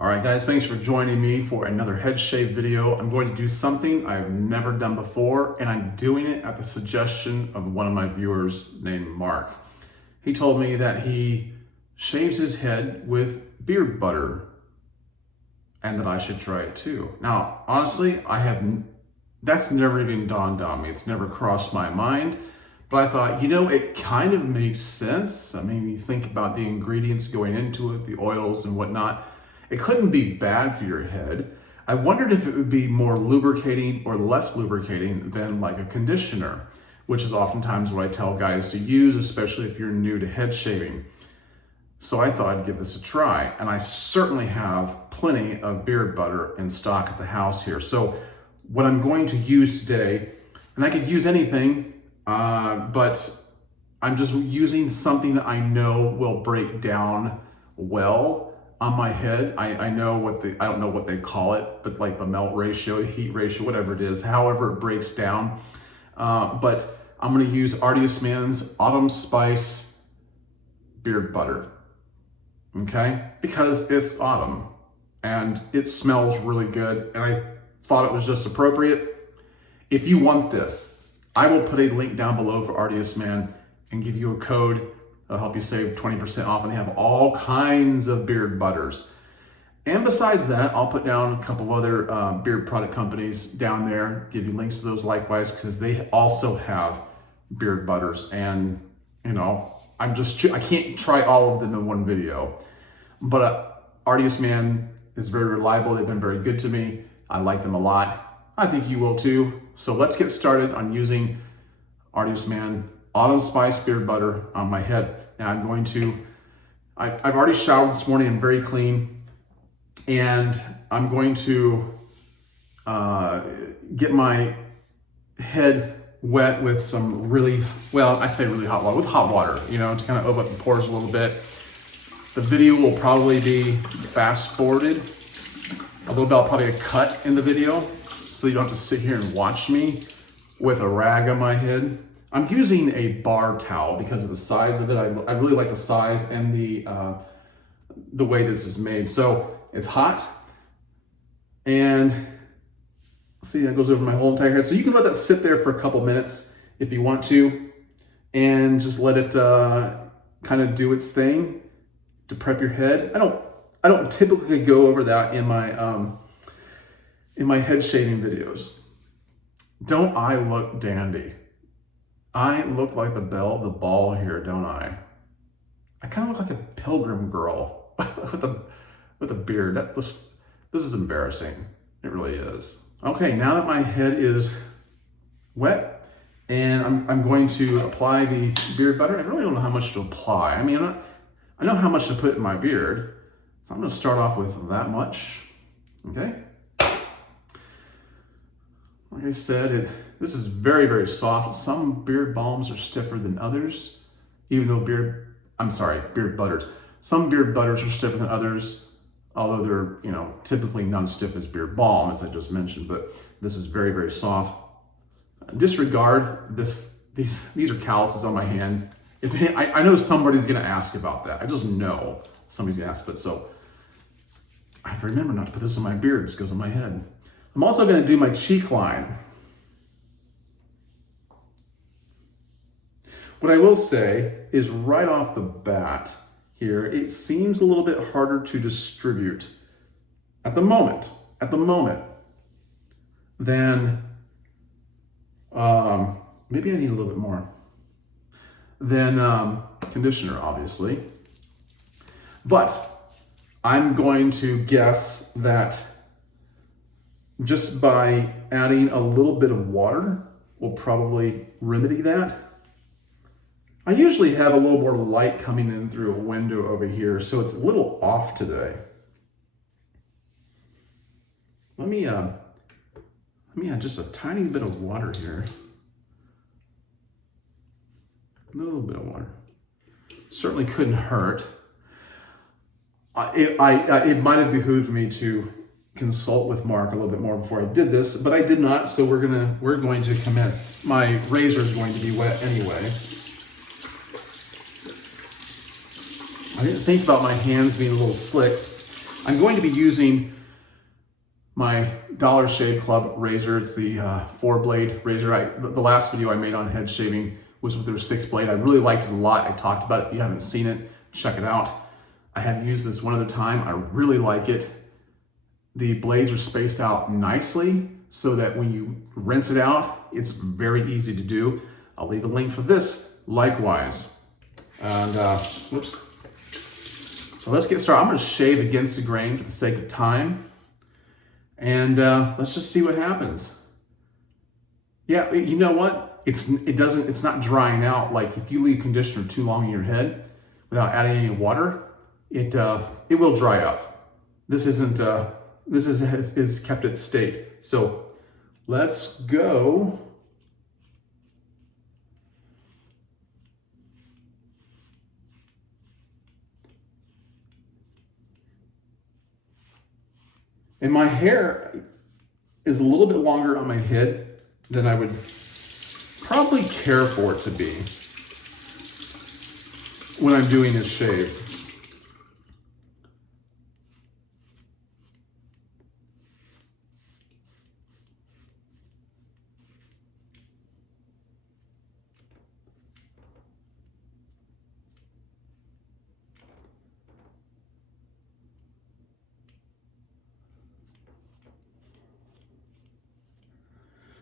All right, guys, thanks for joining me for another head shave video. I'm going to do something I've never done before, and I'm doing it at the suggestion of one of my viewers named Mark. He told me that he shaves his head with beard butter and that I should try it too. Now, honestly, that's never even dawned on me. It's never crossed my mind, but I thought, it kind of makes sense. I mean, you think about the ingredients going into it, the oils and whatnot. It couldn't be bad for your head. I wondered if it would be more lubricating or less lubricating than like a conditioner, which is oftentimes what I tell guys to use, especially if you're new to head shaving. So I thought I'd give this a try, and I certainly have plenty of beard butter in stock at the house here. So what I'm going to use today, and I could use anything, but I'm just using something that I know will break down well on my head. I know I don't know what they call it, but like the melt ratio, heat ratio, whatever it is, however it breaks down. But I'm gonna use Artius Man's Autumn Spice beard butter, okay? Because it's autumn and it smells really good, and I thought it was just appropriate. If you want this, I will put a link down below for Artius Man and give you a code. It'll help you save 20% off, and they have all kinds of beard butters. And besides that, I'll put down a couple of other beard product companies down there, give you links to those likewise, because they also have beard butters. And I can't try all of them in one video. But Artius Man is very reliable. They've been very good to me. I like them a lot. I think you will too. So let's get started on using Artius Man Autumn Spice beard butter on my head. Now I've already showered this morning. I'm very clean, and I'm going to get my head wet with some I say really hot water, with hot water, to kind of open up the pores a little bit. The video will probably be fast forwarded a little bit. I'll probably cut in the video so you don't have to sit here and watch me with a rag on my head. I'm using a bar towel because of the size of it. I really like the size and the way this is made. So it's hot, and see, that goes over my whole entire head. So you can let that sit there for a couple minutes if you want to, and just let it kind of do its thing to prep your head. I don't typically go over that in my head shaving videos. Don't I look dandy? I look like the ball here, don't I? I kind of look like a pilgrim girl with a beard. This is embarrassing. It really is. Okay, now that my head is wet, and I'm going to apply the beard butter. I really don't know how much to apply. I mean, I know how much to put in my beard, so I'm going to start off with that much. Okay. Like I said, this is very, very soft. Some beard balms are stiffer than others, even though beard butters. Some beard butters are stiffer than others, although they're, typically non-stiff as beard balm, as I just mentioned, but this is very, very soft. Disregard this. These are calluses on my hand. I know somebody's gonna ask about that. I just know somebody's gonna ask, but so I have to remember not to put this on my beard. This goes on my head. I'm also going to do my cheek line. What I will say is right off the bat here, it seems a little bit harder to distribute at the moment than, maybe I need a little bit more than conditioner, obviously. But I'm going to guess that just by adding a little bit of water will probably remedy that. I usually have a little more light coming in through a window over here, so it's a little off today. Let me add just a tiny bit of water here. A little bit of water. Certainly couldn't hurt. It might have behooved me to consult with Mark a little bit more before I did this, but I did not, so we're going to commence. My razor is going to be wet anyway. I didn't think about my hands being a little slick. I'm going to be using my Dollar Shave Club razor. It's the 4-blade razor. The last video I made on head shaving was with their 6-blade. I really liked it a lot. I talked about it. If you haven't seen it, check it out. I have used this one at a time. I really like it. The blades are spaced out nicely so that when you rinse it out, it's very easy to do. I'll leave a link for this likewise. And whoops. So let's get started. I'm going to shave against the grain for the sake of time. And let's just see what happens. Yeah, you know what? It's not drying out. Like if you leave conditioner too long in your head without adding any water, it will dry up. This is kept its state. So let's go. And my hair is a little bit longer on my head than I would probably care for it to be when I'm doing this shave.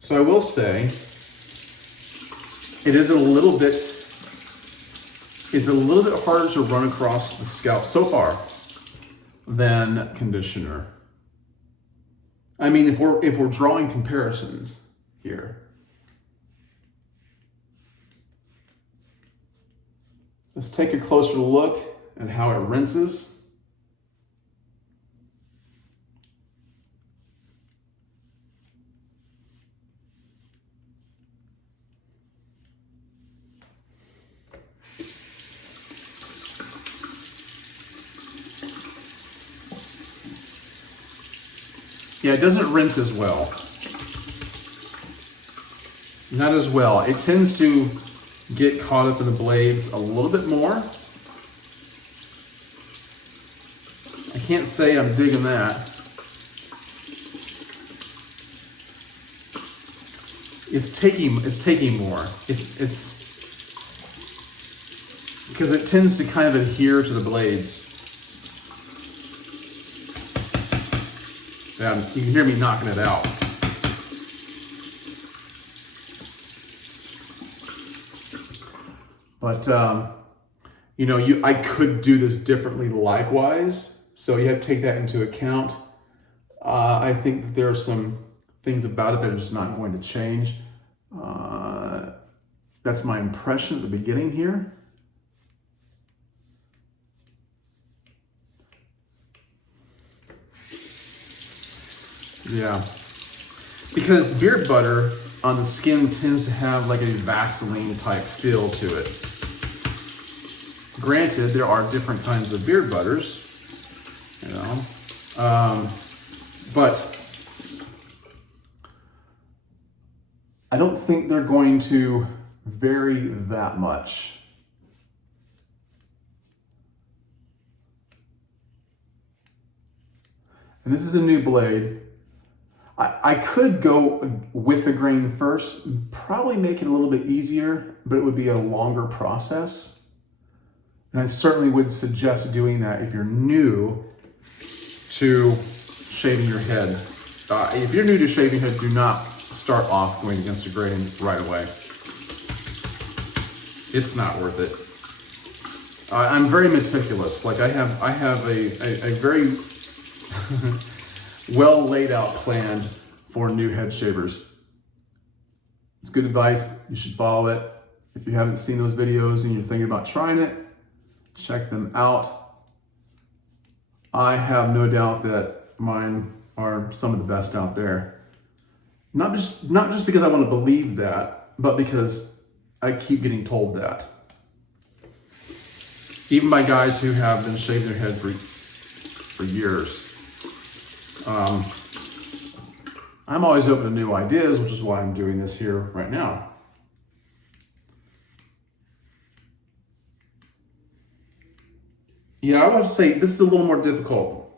So I will say, it's a little bit harder to run across the scalp so far than conditioner. I mean, if we're drawing comparisons here. Let's take a closer look at how it rinses. Yeah, it doesn't rinse as well. Not as well. It tends to get caught up in the blades a little bit more. I can't say I'm digging that. It's taking more. It's because it tends to kind of adhere to the blades. Yeah, you can hear me knocking it out. But, you know, I could do this differently likewise. So you have to take that into account. I think that there are some things about it that are just not going to change. That's my impression at the beginning here. Yeah, because beard butter on the skin tends to have like a Vaseline type feel to it. Granted, there are different kinds of beard butters, you know, but I don't think they're going to vary that much. And this is a new blade. I could go with the grain first, probably make it a little bit easier, but it would be a longer process. And I certainly would suggest doing that if you're new to shaving your head. If you're new to shaving your head, do not start off going against the grain right away. It's not worth it. I'm very meticulous. Like I have a very well laid out plan for new head shavers. It's good advice. You should follow it. If you haven't seen those videos and you're thinking about trying it, check them out. I have no doubt that mine are some of the best out there. Not just because I want to believe that, but because I keep getting told that. Even by guys who have been shaving their head for years. I'm always open to new ideas, which is why I'm doing this here right now. Yeah, I would say this is a little more difficult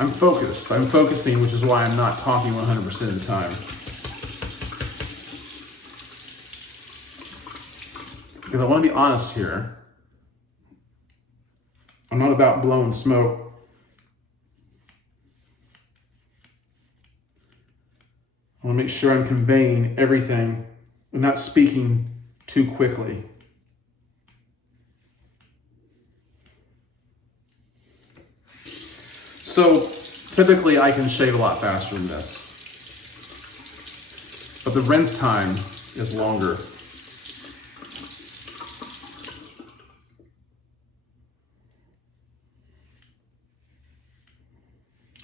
I'm focused. I'm focusing, which is why I'm not talking 100% of the time. Because I want to be honest here. I'm not about blowing smoke. I want to make sure I'm conveying everything and not speaking too quickly. So typically I can shave a lot faster than this, but the rinse time is longer.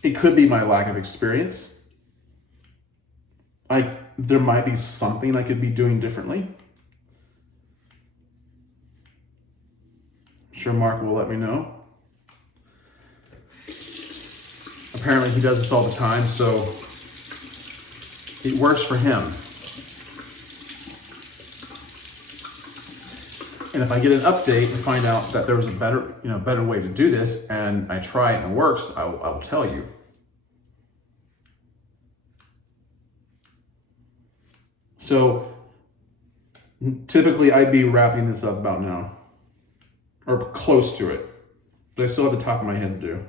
It could be my lack of experience. There might be something I could be doing differently. I'm sure Mark will let me know. Apparently he does this all the time, so it works for him. And if I get an update and find out that there was a better way to do this, and I try it and it works, I will tell you. So typically I'd be wrapping this up about now, or close to it, but I still have the top of my head to do.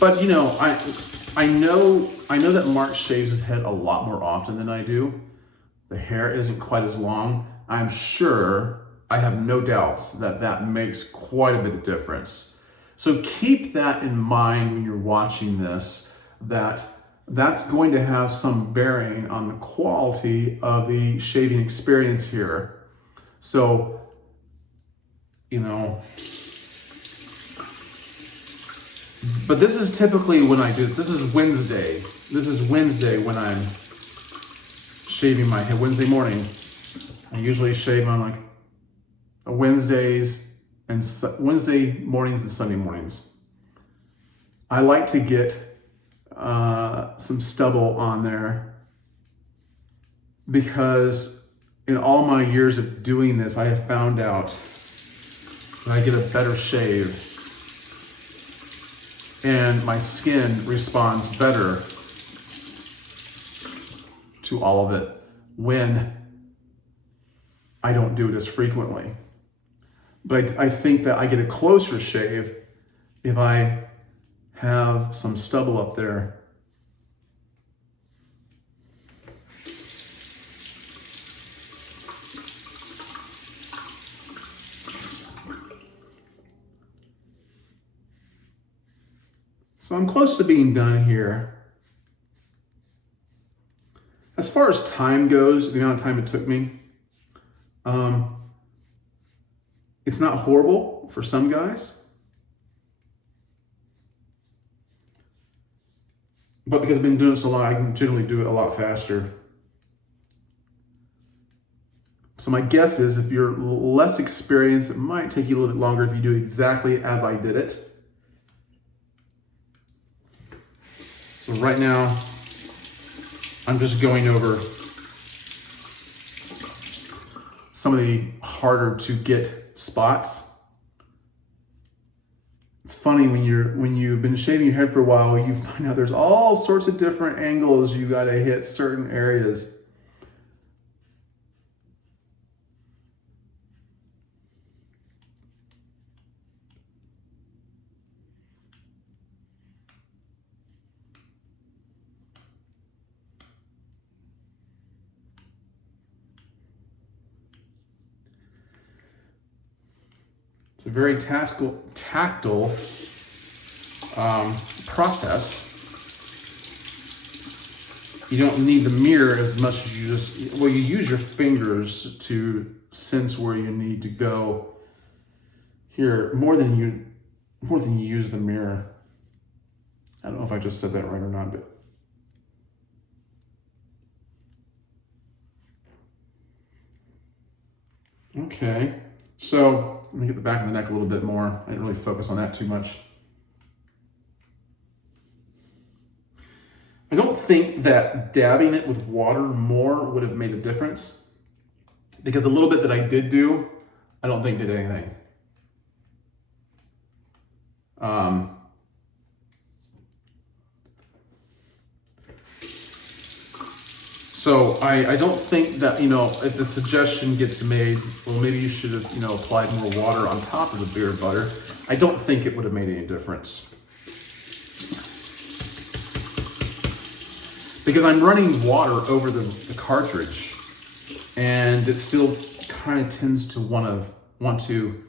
But you know, I know that Mark shaves his head a lot more often than I do. The hair isn't quite as long. I'm sure, I have no doubts that makes quite a bit of difference. So keep that in mind when you're watching this, that's going to have some bearing on the quality of the shaving experience here. So, you know, but this is typically when I do this. This is Wednesday. This is Wednesday when I'm shaving my head. Wednesday morning. I usually shave on like Wednesday mornings and Sunday mornings. I like to get some stubble on there because in all my years of doing this, I have found out that I get a better shave and my skin responds better to all of it when I don't do it as frequently. But I think that I get a closer shave if I have some stubble up there. So I'm close to being done here. As far as time goes, the amount of time it took me, it's not horrible for some guys. But because I've been doing it so long, I can generally do it a lot faster. So my guess is if you're less experienced, it might take you a little bit longer if you do exactly as I did it. So right now, I'm just going over some of the harder to get spots. It's funny when you've been shaving your head for a while, you find out there's all sorts of different angles you got to hit certain areas. It's a very tactile process. You don't need the mirror as much as you use your fingers to sense where you need to go here more than you use the mirror. I don't know if I just said that right or not, but okay. So let me get the back of the neck a little bit more. I didn't really focus on that too much. I don't think that dabbing it with water more would have made a difference, because the little bit that I did do, I don't think did anything. So I don't think that, if the suggestion gets made, well, maybe you should have, applied more water on top of the beard butter. I don't think it would have made any difference. Because I'm running water over the cartridge, and it still kind of tends to want to,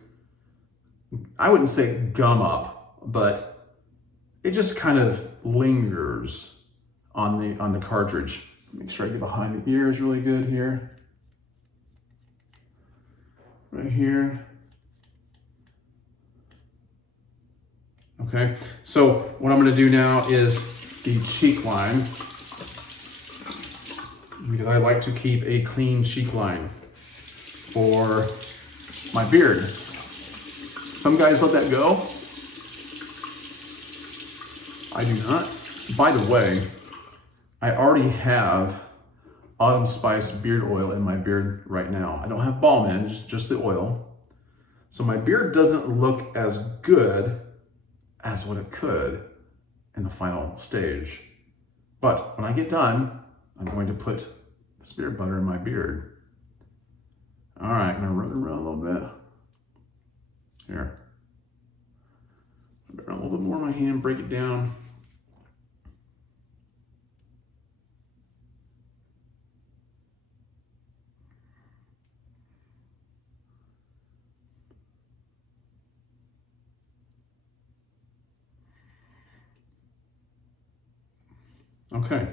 I wouldn't say gum up, but it just kind of lingers on the cartridge. Make sure I get behind the ears really good here. Right here. Okay, so what I'm gonna do now is the cheek line, because I like to keep a clean cheek line for my beard. Some guys let that go. I do not. By the way, I already have Autumn Spice beard oil in my beard right now. I don't have balm in, just the oil. So my beard doesn't look as good as what it could in the final stage. But when I get done, I'm going to put this beard butter in my beard. All right, I'm gonna rub it around a little bit. Here. Rub it around a little bit more in my hand, break it down. Okay.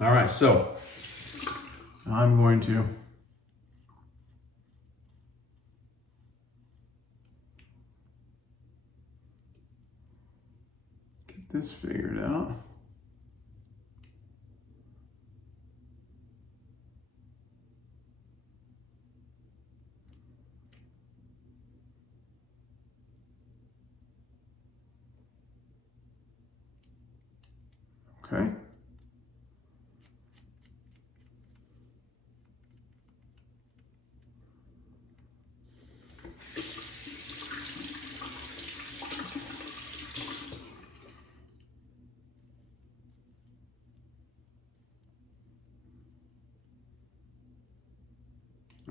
All right, so I'm going to get this figured out. Okay.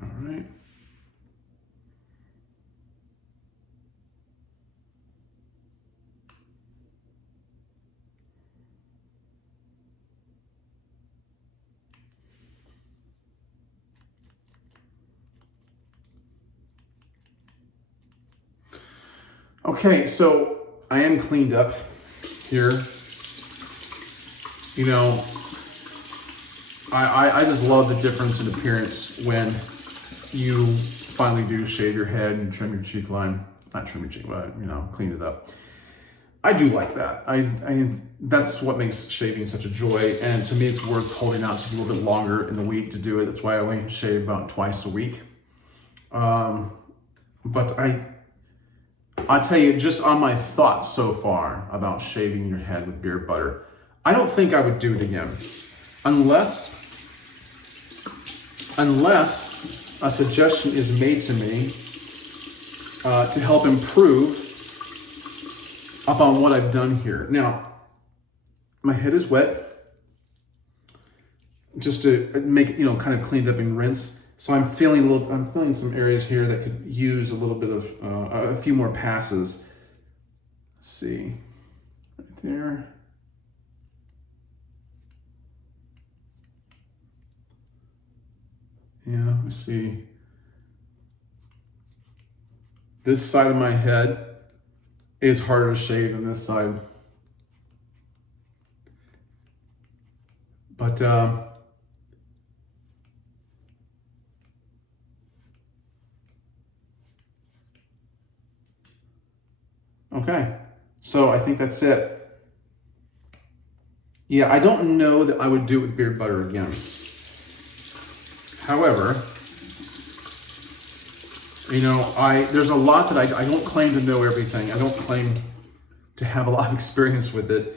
All right. Okay, so I am cleaned up here. You know, I just love the difference in appearance when you finally do shave your head and trim your cheek line. Not trim your cheek, but clean it up. I do like that. That's what makes shaving such a joy, and to me it's worth holding out just a little bit longer in the week to do it. That's why I only shave about twice a week. But I'll tell you, just on my thoughts so far about shaving your head with beard butter, I don't think I would do it again. Unless a suggestion is made to me to help improve upon what I've done here. Now, my head is wet, just to make it, kind of cleaned up and rinse. So I'm feeling some areas here that could use a little bit of, a few more passes. Let's see, right there. Yeah, let's see. This side of my head is harder to shave than this side. But, okay, so I think that's it. Yeah, I don't know that I would do it with beard butter again. However, there's a lot that I don't claim to know everything. I don't claim to have a lot of experience with it.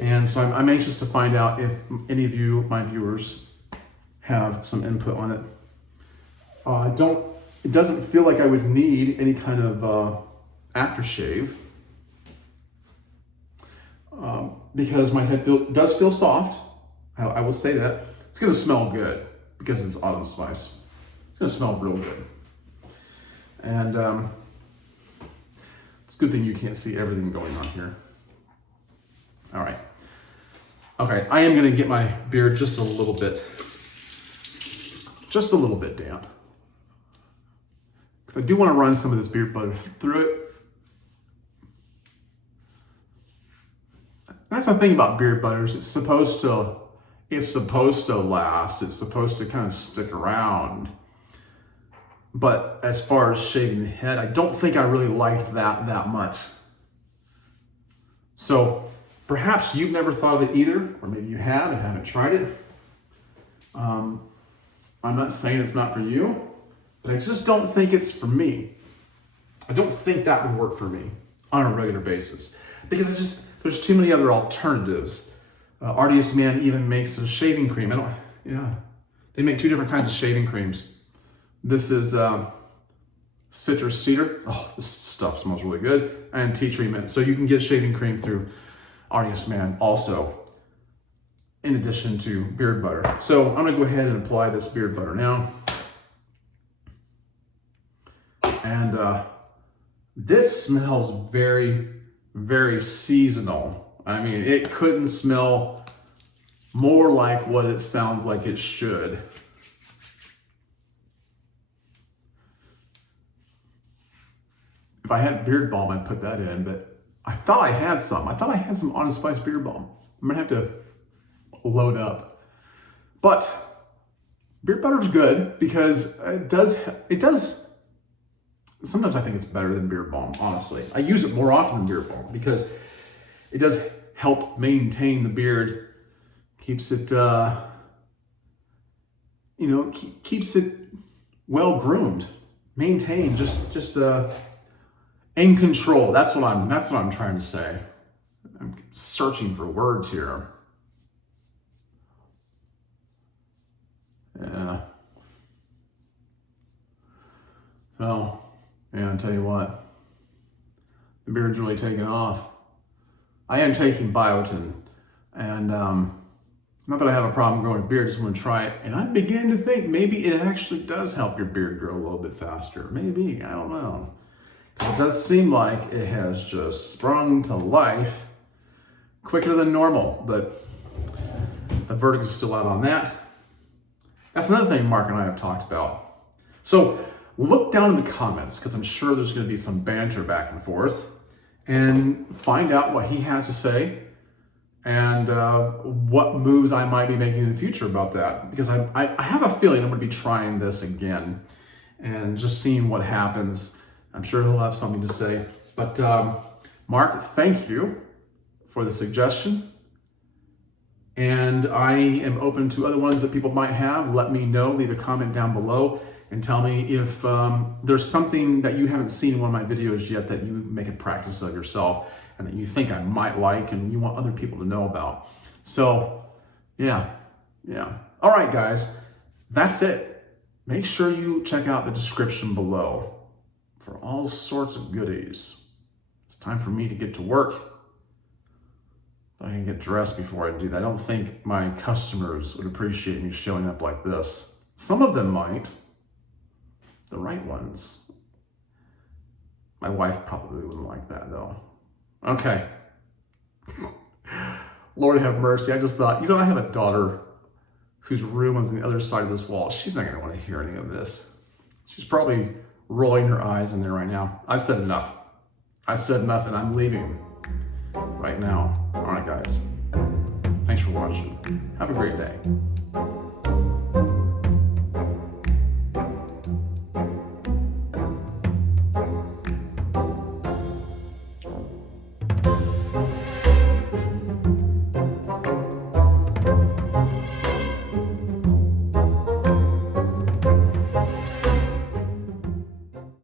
And so I'm anxious to find out if any of you, my viewers, have some input on it. It doesn't feel like I would need any kind of aftershave because my head does feel soft. I will say that. It's gonna smell good because it's autumn spice. It's gonna smell real good. And it's a good thing you can't see everything going on here. All right. Okay, I am gonna get my beard just a little bit damp. Because I do want to run some of this beard butter through it. That's the thing about beard butters. It's supposed to last. It's supposed to kind of stick around. But as far as shaving the head, I don't think I really liked that much. So perhaps you've never thought of it either, or maybe you have and haven't tried it. I'm not saying it's not for you, but I just don't think it's for me. I don't think that would work for me on a regular basis because there's too many other alternatives. Artist Man even makes a shaving cream. They make two different kinds of shaving creams. This is citrus cedar. Oh, this stuff smells really good. And tea tree mint. So you can get shaving cream through Artist Man also, in addition to beard butter. So I'm gonna go ahead and apply this beard butter now. And this smells very, very seasonal. I mean, it couldn't smell more like what it sounds like it should. If I had beard balm, I'd put that in, but I thought I had some. I thought I had some Autumn Spice beard balm. I'm gonna have to load up. But beard butter is good because it does, sometimes I think it's better than beard balm, honestly. I use it more often than beard balm because it does help maintain the beard, keeps it, keeps it well groomed, maintained, just in control. That's what I'm trying to say. I'm searching for words here. Yeah. So, yeah, I'll tell you what, the beard's really taking off. I am taking biotin, and not that I have a problem growing a beard, just want to try it. And I'm beginning to think maybe it actually does help your beard grow a little bit faster. Maybe, I don't know. It does seem like it has just sprung to life quicker than normal, but the verdict is still out on that. That's another thing Mark and I have talked about. So look down in the comments, because I'm sure there's going to be some banter back and forth, and find out what he has to say and what moves I might be making in the future about that. Because I have a feeling I'm going to be trying this again and just seeing what happens. I'm sure he'll have something to say. But Mark, thank you for the suggestion. And I am open to other ones that people might have. Let me know, leave a comment down below and tell me if there's something that you haven't seen in one of my videos yet that you make a practice of yourself and that you think I might like and you want other people to know about. So yeah. All right, guys, that's it. Make sure you check out the description below for all sorts of goodies. It's time for me to get to work. I can get dressed before I do that. I don't think my customers would appreciate me showing up like this. Some of them might, the right ones. My wife probably wouldn't like that though. Okay. Lord have mercy. I just thought, I have a daughter whose room is on the other side of this wall. She's not gonna want to hear any of this. She's probably rolling her eyes in there right now. I've said enough. I've said enough and I'm leaving right now. All right, guys. Thanks for watching. Have a great day.